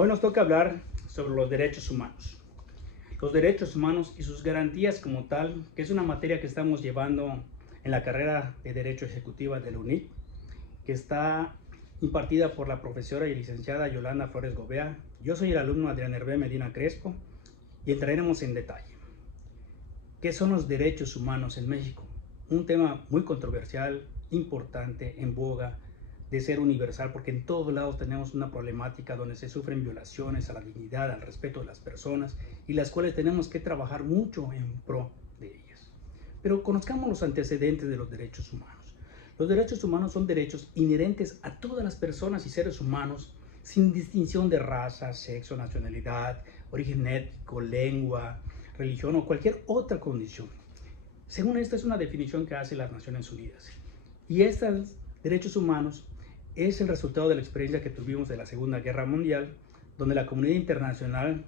Hoy nos toca hablar sobre los derechos humanos. Los derechos humanos y sus garantías como tal, que es una materia que estamos llevando en la carrera de Derecho Ejecutiva de la UNIC, que está impartida por la profesora y licenciada Yolanda Flores Gobea. Yo soy el alumno Adrián Hervé Medina Crespo y entraremos en detalle. ¿Qué son los derechos humanos en México? Un tema muy controversial, importante, en boga, de ser universal, porque en todos lados tenemos una problemática donde se sufren violaciones a la dignidad, al respeto de las personas, y las cuales tenemos que trabajar mucho en pro de ellas. Pero conozcamos los antecedentes de los derechos humanos. Los derechos humanos son derechos inherentes a todas las personas y seres humanos, sin distinción de raza, sexo, nacionalidad, origen étnico, lengua, religión o cualquier otra condición. Según esta es una definición que hace las Naciones Unidas. Y estos derechos humanos es el resultado de la experiencia que tuvimos de la Segunda Guerra Mundial, donde la comunidad internacional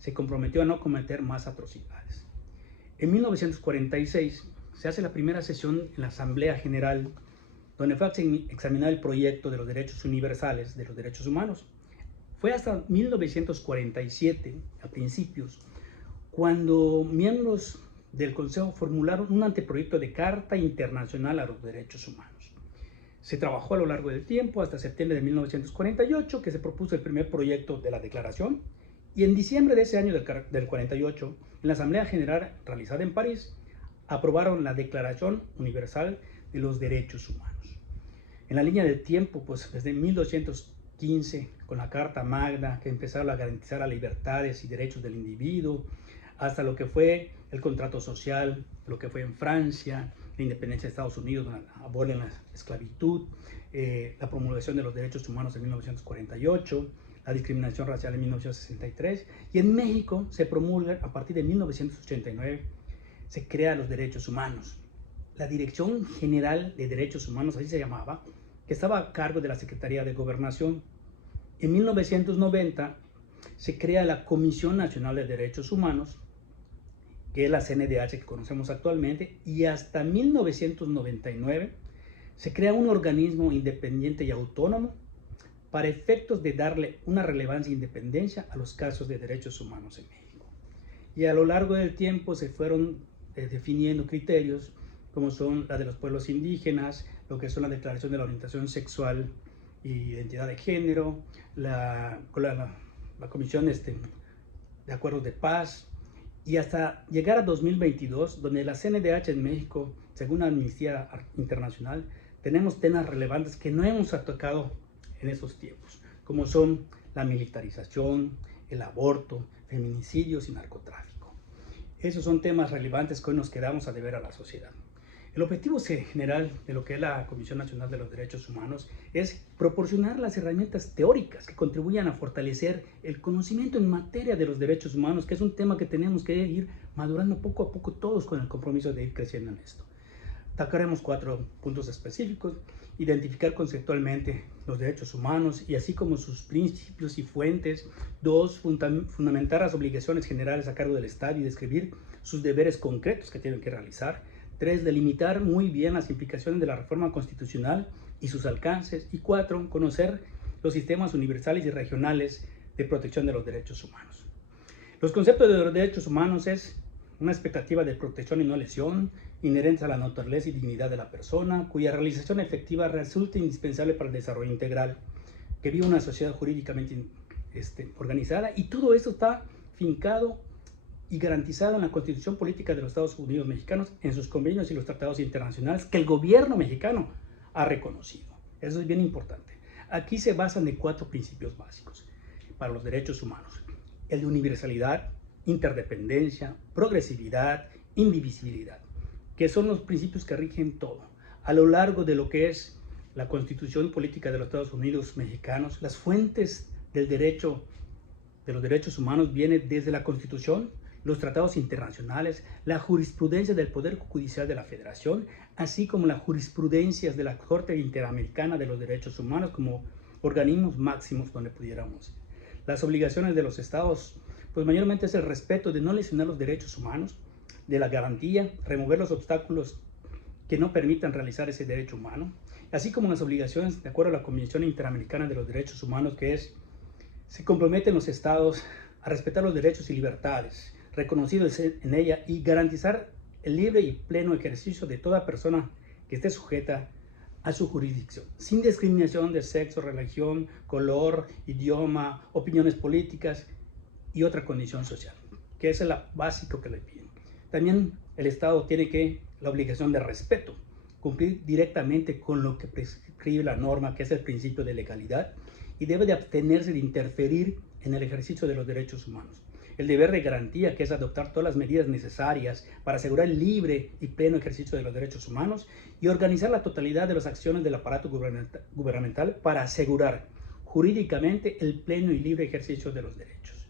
se comprometió a no cometer más atrocidades. En 1946 se hace la primera sesión en la Asamblea General, donde fue examinado el proyecto de los derechos universales de los derechos humanos. Fue hasta 1947, a principios, cuando miembros del Consejo formularon un anteproyecto de Carta Internacional a los Derechos Humanos. Se trabajó a lo largo del tiempo hasta septiembre de 1948, que se propuso el primer proyecto de la declaración, y en diciembre de ese año del 48, en la Asamblea General realizada en París, aprobaron la Declaración Universal de los Derechos Humanos. En la línea del tiempo, pues desde 1215, con la Carta Magna, que empezaron a garantizar las libertades y derechos del individuo, hasta lo que fue el contrato social, lo que fue en Francia, la independencia de Estados Unidos, donde abolen la esclavitud, la promulgación de los derechos humanos en 1948, la discriminación racial en 1963, y en México se promulga a partir de 1989, se crean los derechos humanos. La Dirección General de Derechos Humanos, así se llamaba, que estaba a cargo de la Secretaría de Gobernación. En 1990 se crea la Comisión Nacional de Derechos Humanos, que es la CNDH que conocemos actualmente, y hasta 1999 se crea un organismo independiente y autónomo para efectos de darle una relevancia e independencia a los casos de derechos humanos en México. Y a lo largo del tiempo se fueron definiendo criterios como son la de los pueblos indígenas, lo que son la declaración de la orientación sexual y identidad de género, la Comisión de Acuerdos de Paz, y hasta llegar a 2022, donde la CNDH en México, según Amnistía Internacional, tenemos temas relevantes que no hemos atacado en esos tiempos, como son la militarización, el aborto, feminicidios y narcotráfico. Esos son temas relevantes que hoy nos quedamos a deber a la sociedad. El objetivo general de lo que es la Comisión Nacional de los Derechos Humanos es proporcionar las herramientas teóricas que contribuyan a fortalecer el conocimiento en materia de los derechos humanos, que es un tema que tenemos que ir madurando poco a poco todos con el compromiso de ir creciendo en esto. Atacaremos 4 puntos específicos: identificar conceptualmente los derechos humanos y así como sus principios y fuentes. 2, fundamentar las obligaciones generales a cargo del Estado y describir sus deberes concretos que tienen que realizar. 3, delimitar muy bien las implicaciones de la reforma constitucional y sus alcances. Y 4, conocer los sistemas universales y regionales de protección de los derechos humanos. Los conceptos de los derechos humanos es una expectativa de protección y no lesión, inherentes a la naturaleza y dignidad de la persona, cuya realización efectiva resulta indispensable para el desarrollo integral, que vive una sociedad jurídicamente organizada, y todo esto está fincado y garantizado en la Constitución Política de los Estados Unidos Mexicanos, en sus convenios y los tratados internacionales que el gobierno mexicano ha reconocido. Eso es bien importante. Aquí se basan en 4 principios básicos para los derechos humanos: el de universalidad, interdependencia, progresividad, indivisibilidad, que son los principios que rigen todo. A lo largo de lo que es la Constitución Política de los Estados Unidos Mexicanos, las fuentes del derecho, de los derechos humanos, vienen desde la Constitución, los tratados internacionales, la jurisprudencia del Poder Judicial de la Federación, así como las jurisprudencias de la Corte Interamericana de los Derechos Humanos como organismos máximos donde pudiéramos. Las obligaciones de los estados, pues mayormente es el respeto de no lesionar los derechos humanos, de la garantía, remover los obstáculos que no permitan realizar ese derecho humano, así como las obligaciones de acuerdo a la Convención Interamericana de los Derechos Humanos, que es Se comprometen los estados a respetar los derechos y libertades reconocidos en ella y garantizar el libre y pleno ejercicio de toda persona que esté sujeta a su jurisdicción, sin discriminación de sexo, religión, color, idioma, opiniones políticas y otra condición social, que es lo básico que le piden. También el Estado tiene la obligación de respeto, cumplir directamente con lo que prescribe la norma, que es el principio de legalidad, y debe de abstenerse de interferir en el ejercicio de los derechos humanos. El deber de garantía, que es adoptar todas las medidas necesarias para asegurar el libre y pleno ejercicio de los derechos humanos y organizar la totalidad de las acciones del aparato gubernamental para asegurar jurídicamente el pleno y libre ejercicio de los derechos.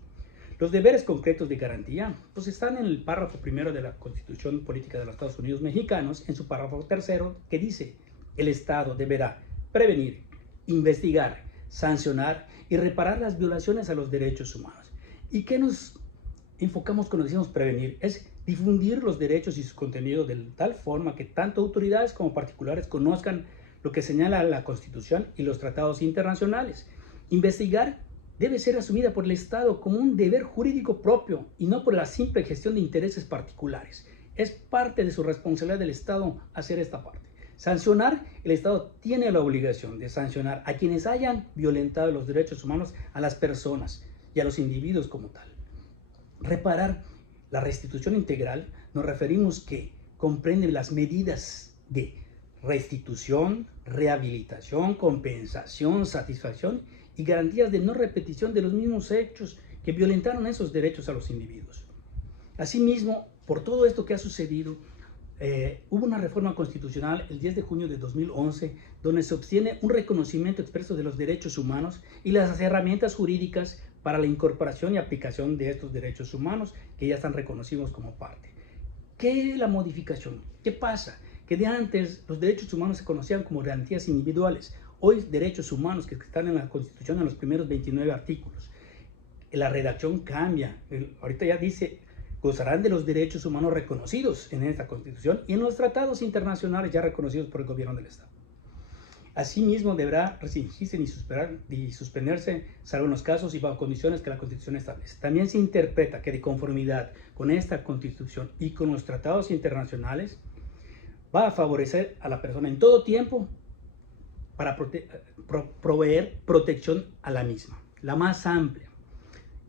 Los deberes concretos de garantía pues están en el párrafo primero de la Constitución Política de los Estados Unidos Mexicanos, en su párrafo tercero, que dice: el Estado deberá prevenir, investigar, sancionar y reparar las violaciones a los derechos humanos. ¿Y qué nos enfocamos cuando decimos prevenir? Es difundir los derechos y sus contenidos de tal forma que tanto autoridades como particulares conozcan lo que señala la Constitución y los tratados internacionales. Investigar debe ser asumida por el Estado como un deber jurídico propio y no por la simple gestión de intereses particulares. Es parte de su responsabilidad del Estado hacer esta parte. Sancionar, el Estado tiene la obligación de sancionar a quienes hayan violentado los derechos humanos a las personas y a los individuos como tal. Reparar, la restitución integral, nos referimos que comprende las medidas de restitución, rehabilitación, compensación, satisfacción y garantías de no repetición de los mismos hechos que violentaron esos derechos a los individuos. Asimismo, por todo esto que ha sucedido, hubo una reforma constitucional el 10 de junio de 2011 donde se obtiene un reconocimiento expreso de los derechos humanos y las herramientas jurídicas para la incorporación y aplicación de estos derechos humanos que ya están reconocidos como parte. ¿Qué es la modificación? ¿Qué pasa? Que de antes los derechos humanos se conocían como garantías individuales. Hoy derechos humanos que están en la Constitución en los primeros 29 artículos. La redacción cambia. Ahorita ya dice: gozarán de los derechos humanos reconocidos en esta Constitución y en los tratados internacionales ya reconocidos por el gobierno del Estado. Asimismo, deberá restringirse y suspenderse, salvo en los casos y bajo condiciones que la Constitución establece. También se interpreta que de conformidad con esta Constitución y con los tratados internacionales, va a favorecer a la persona en todo tiempo para proveer protección a la misma, la más amplia.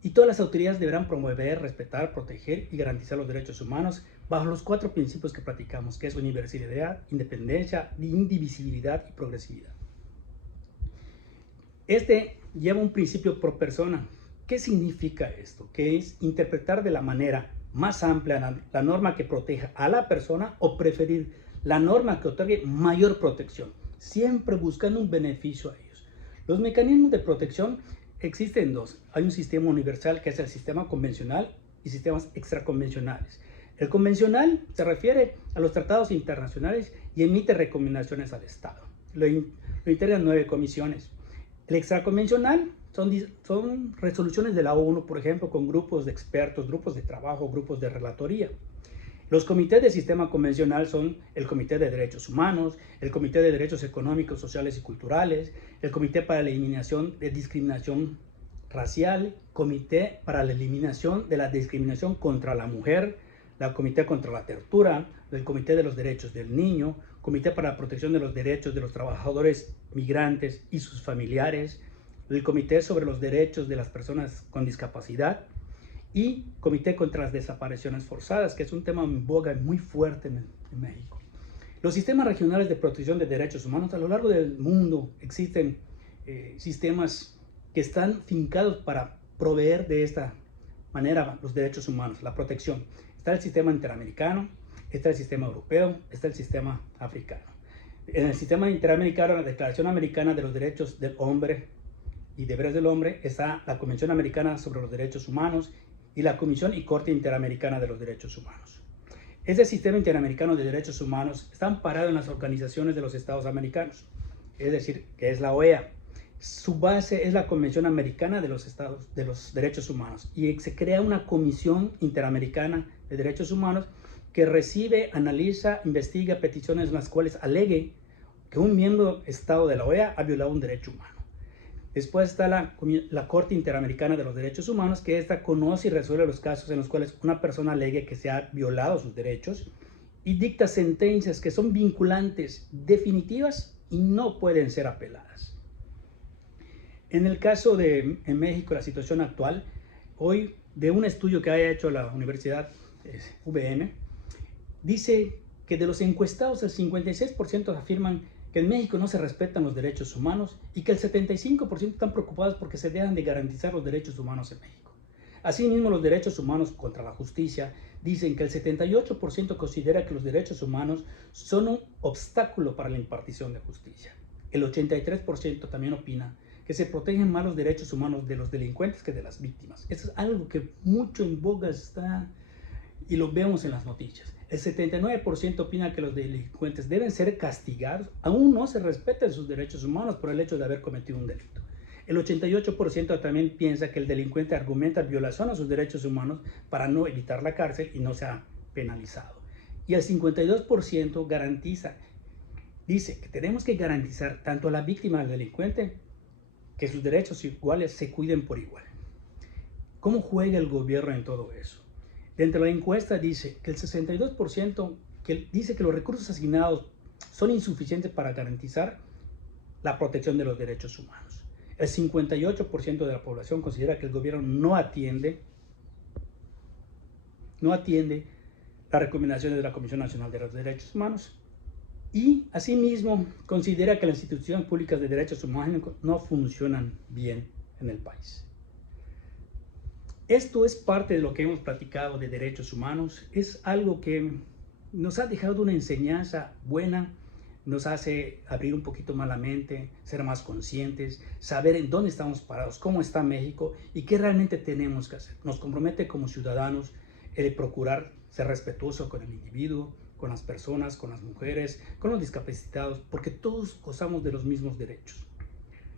Y todas las autoridades deberán promover, respetar, proteger y garantizar los derechos humanos bajo los 4 principios que platicamos, que es universalidad, independencia, indivisibilidad y progresividad. Este lleva un principio pro persona. ¿Qué significa esto? Que es interpretar de la manera más amplia la norma que proteja a la persona o preferir la norma que otorgue mayor protección, siempre buscando un beneficio a ellos. Los mecanismos de protección existen 2. Hay un sistema universal, que es el sistema convencional, y sistemas extraconvencionales. El convencional se refiere a los tratados internacionales y emite recomendaciones al Estado. Lo integran 9 comisiones. El extraconvencional son resoluciones de la ONU, por ejemplo, con grupos de expertos, grupos de trabajo, grupos de relatoría. Los comités del sistema convencional son el Comité de Derechos Humanos, el Comité de Derechos Económicos, Sociales y Culturales, el Comité para la Eliminación de Discriminación Racial, Comité para la Eliminación de la Discriminación contra la Mujer, el Comité contra la Tortura, el Comité de los Derechos del Niño, Comité para la Protección de los Derechos de los Trabajadores Migrantes y sus familiares, el Comité sobre los Derechos de las Personas con Discapacidad, y Comité contra las Desapariciones Forzadas, que es un tema en boga muy fuerte en México. Los sistemas regionales de protección de derechos humanos a lo largo del mundo existen sistemas que están fincados para proveer de esta manera los derechos humanos, la protección. Está el sistema interamericano, está el sistema europeo, está el sistema africano. En el sistema interamericano, la Declaración Americana de los Derechos del Hombre y Deberes del Hombre, está la Convención Americana sobre los Derechos Humanos y la Comisión y Corte Interamericana de los Derechos Humanos. Ese sistema interamericano de derechos humanos está amparado en las organizaciones de los Estados americanos, es decir, que es la OEA. Su base es la Convención Americana de los Derechos Humanos y se crea una Comisión Interamericana de Derechos Humanos que recibe, analiza, investiga peticiones en las cuales alegue que un miembro Estado de la OEA ha violado un derecho humano. Después está la Corte Interamericana de los Derechos Humanos, que esta conoce y resuelve los casos en los cuales una persona alegue que se ha violado sus derechos y dicta sentencias que son vinculantes, definitivas y no pueden ser apeladas. En el caso de en México, la situación actual, hoy de un estudio que haya hecho la Universidad VM, dice que de los encuestados el 56% afirman que en México no se respetan los derechos humanos y que el 75% están preocupados porque se dejan de garantizar los derechos humanos en México. Asimismo, los derechos humanos contra la justicia dicen que el 78% considera que los derechos humanos son un obstáculo para la impartición de justicia. El 83% también opina que se protegen más los derechos humanos de los delincuentes que de las víctimas. Esto es algo que mucho en boga está y lo vemos en las noticias. El 79% opina que los delincuentes deben ser castigados, aún no se respeten sus derechos humanos por el hecho de haber cometido un delito. El 88% también piensa que el delincuente argumenta violación a sus derechos humanos para no evitar la cárcel y no sea penalizado. Y el 52% dice que tenemos que garantizar tanto a la víctima como al delincuente que sus derechos iguales se cuiden por igual. ¿Cómo juega el gobierno en todo eso? Dentro de la encuesta dice que el 62% dice que los recursos asignados son insuficientes para garantizar la protección de los derechos humanos. El 58% de la población considera que el gobierno no atiende las recomendaciones de la Comisión Nacional de los Derechos Humanos y asimismo considera que las instituciones públicas de derechos humanos no funcionan bien en el país. Esto es parte de lo que hemos platicado de derechos humanos. Es algo que nos ha dejado una enseñanza buena, nos hace abrir un poquito más la mente, ser más conscientes, saber en dónde estamos parados, cómo está México y qué realmente tenemos que hacer. Nos compromete como ciudadanos el procurar ser respetuoso con el individuo, con las personas, con las mujeres, con los discapacitados, porque todos gozamos de los mismos derechos.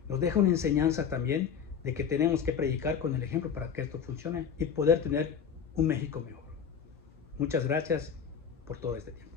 Nos deja una enseñanza también de que tenemos que predicar con el ejemplo para que esto funcione y poder tener un México mejor. Muchas gracias por todo este tiempo.